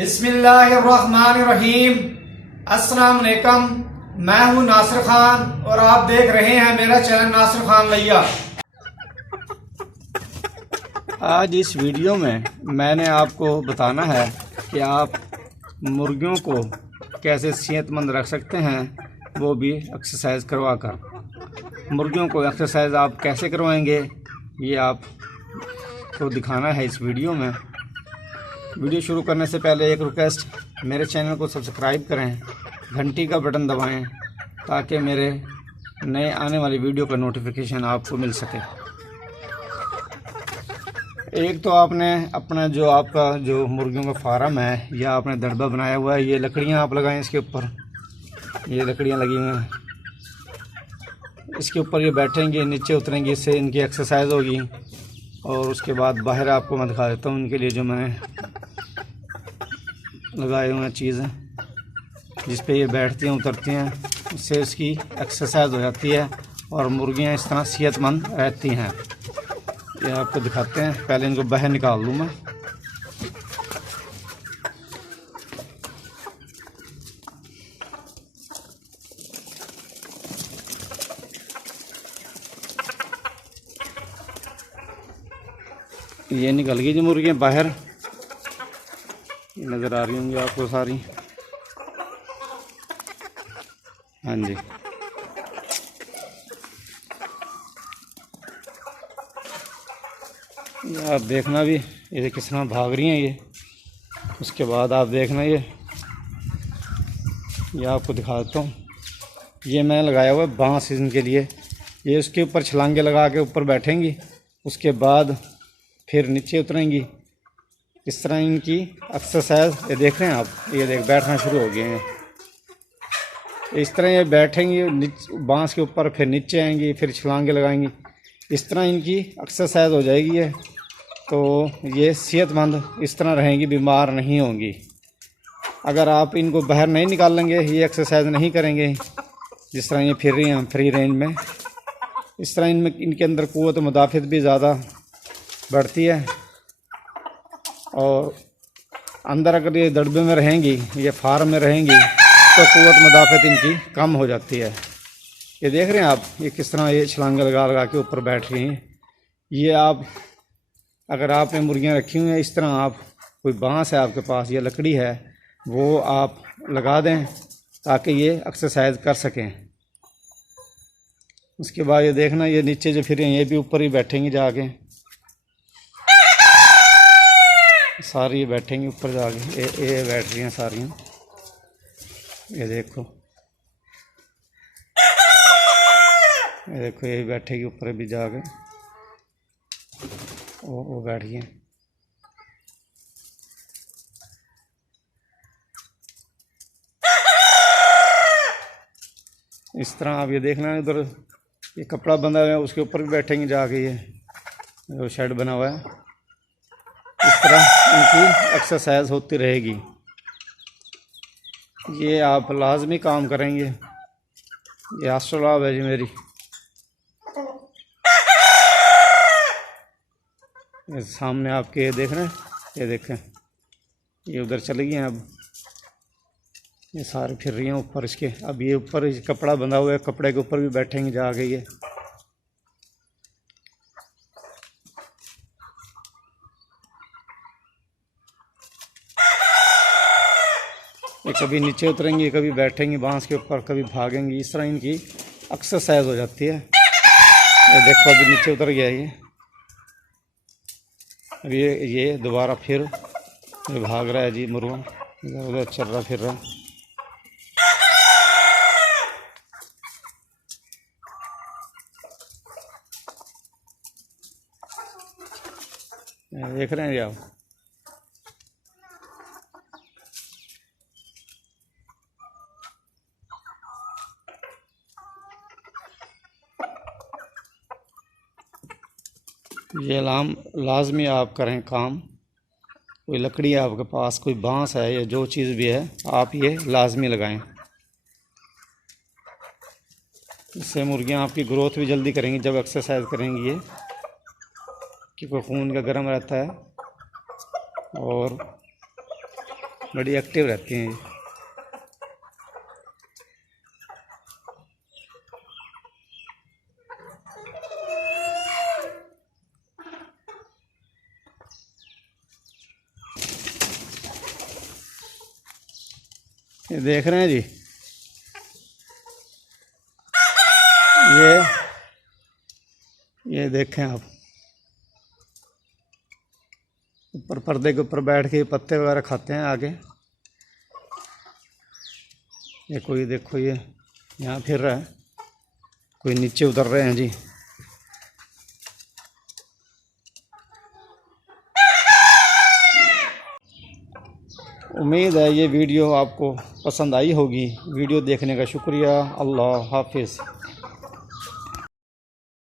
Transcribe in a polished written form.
बिस्मिल्लाहिर्रहमानिर्रहीम। अस्सलाम वालेकुम। मैं हूं नासिर खान और आप देख रहे हैं मेरा चैनल नासिर खान लैया। आज इस वीडियो में मैंने आपको बताना है कि आप मुर्गियों को कैसे सेहतमंद रख सकते हैं, वो भी एक्सरसाइज करवा कर। मुर्गियों को एक्सरसाइज आप कैसे करवाएंगे ये आपको दिखाना है इस वीडियो में। वीडियो शुरू करने से पहले एक रिक्वेस्ट, मेरे चैनल को सब्सक्राइब करें, घंटी का बटन दबाएं ताकि मेरे नए आने वाली वीडियो का नोटिफिकेशन आपको मिल सके। एक तो आपने अपना जो आपका जो मुर्गियों का फार्म है या आपने दड़बा बनाया हुआ है, ये लकड़ियां आप लगाएं इसके ऊपर। ये लकड़ियां लगी हुई हैं, इसके ऊपर ये बैठेंगे, नीचे उतरेंगे, इससे इनकी एक्सरसाइज होगी। और उसके बाद बाहर आपको मैं दिखा देता हूँ इनके लिए जो मैंने लगाए हुए चीज़ें जिस पे ये बैठती हैं उतरती हैं, इससे इसकी एक्सरसाइज हो जाती है और मुर्गियां इस तरह सेहतमंद रहती हैं। ये आपको दिखाते हैं। पहले इनको बाहर निकाल लूँ मैं। ये निकल गई जो मुर्गियाँ बाहर, नज़र आ रही होंगी आपको सारी। हाँ जी, ये आप देखना भी ये किस तरह भाग रही हैं ये। उसके बाद आप देखना ये आपको दिखा देता हूँ। ये मैंने लगाया हुआ है बांस इनके लिए। ये उसके ऊपर छलांगे लगा के ऊपर बैठेंगी, उसके बाद फिर नीचे उतरेंगी। इस तरह इनकी एक्सरसाइज ये देख रहे हैं आप, ये देख बैठना शुरू हो गए हैं। इस तरह ये बैठेंगी बांस के ऊपर, फिर नीचे आएंगी, फिर छलांगे लगाएंगी। इस तरह इनकी एक्सरसाइज हो जाएगी है, तो ये सेहतमंद इस तरह रहेंगी, बीमार नहीं होंगी। अगर आप इनको बाहर नहीं निकालेंगे, ये एक्सरसाइज नहीं करेंगे, जिस तरह ये फिर रही हैं फ्री रेंज में, इस तरह इनमें इनके अंदर क़ुव्वत मुदाफ़ित भी ज़्यादा बढ़ती है। और अंदर अगर ये दड़बे में रहेंगी, ये फार्म में रहेंगी, तो क़ुव्वत मुदाफ़ित इनकी कम हो जाती है। ये देख रहे हैं आप, ये किस तरह ये छलांगे लगा लगा के ऊपर बैठ रही हैं। ये आप अगर आपने मुर्गियां रखी हुई हैं इस तरह, आप कोई बांस है आपके पास या लकड़ी है, वो आप लगा दें ताकि ये एक्सरसाइज कर सकें। उसके बाद ये देखना, ये नीचे जो फिर ये भी ऊपर ही बैठेंगी जाके, सारी ये बैठेंगी ऊपर जाके। ये बैठ रही हैं सारी, ये देखो, ये देखो, ये बैठेगी ऊपर भी जाके। वो बैठ गई। इस तरह आप ये देखना, उधर ये कपड़ा बंधा हुआ है उसके ऊपर भी बैठेंगे जाके। ये जो शेड बना हुआ है, इस तरह इनकी एक्सरसाइज होती रहेगी। ये आप लाजमी काम करेंगे। ये आस्ट्रोलाब है जी मेरी, ये सामने आपके ये देख रहे हैं, ये देखें, ये उधर चली गई हैं। अब ये सारे फिर रही हैं ऊपर इसके। अब ये ऊपर कपड़ा बंधा हुआ है, कपड़े के ऊपर भी बैठेंगे जाके। ये कभी नीचे उतरेंगी, कभी बैठेंगी बांस के ऊपर, कभी भागेंगी। इस तरह इनकी एक्सरसाइज हो जाती है। ये देखो अभी नीचे उतर गया ये। अब ये दोबारा फिर भाग रहा है जी मुर्गा, इधर उधर चल रहा फिर रहा। देख रहे हैं आप, ये लाजमी आप करें काम। कोई लकड़ी है आपके पास, कोई बांस है या जो चीज़ भी है, आप ये लाजमी लगाएं। इससे मुर्गियां आपकी ग्रोथ भी जल्दी करेंगी जब एक्सरसाइज करेंगी ये, क्योंकि खून का गर्म रहता है और बड़ी एक्टिव रहती हैं ये देख रहे हैं जी, ये देखें आप, ऊपर पर्दे के ऊपर बैठ के पत्ते वगैरह खाते हैं आगे। ये कोई देखो ये यहाँ फिर रहा है, कोई नीचे उतर रहे हैं जी। उम्मीद है ये वीडियो आपको पसंद आई होगी। वीडियो देखने का शुक्रिया। अल्लाह हाफिज़।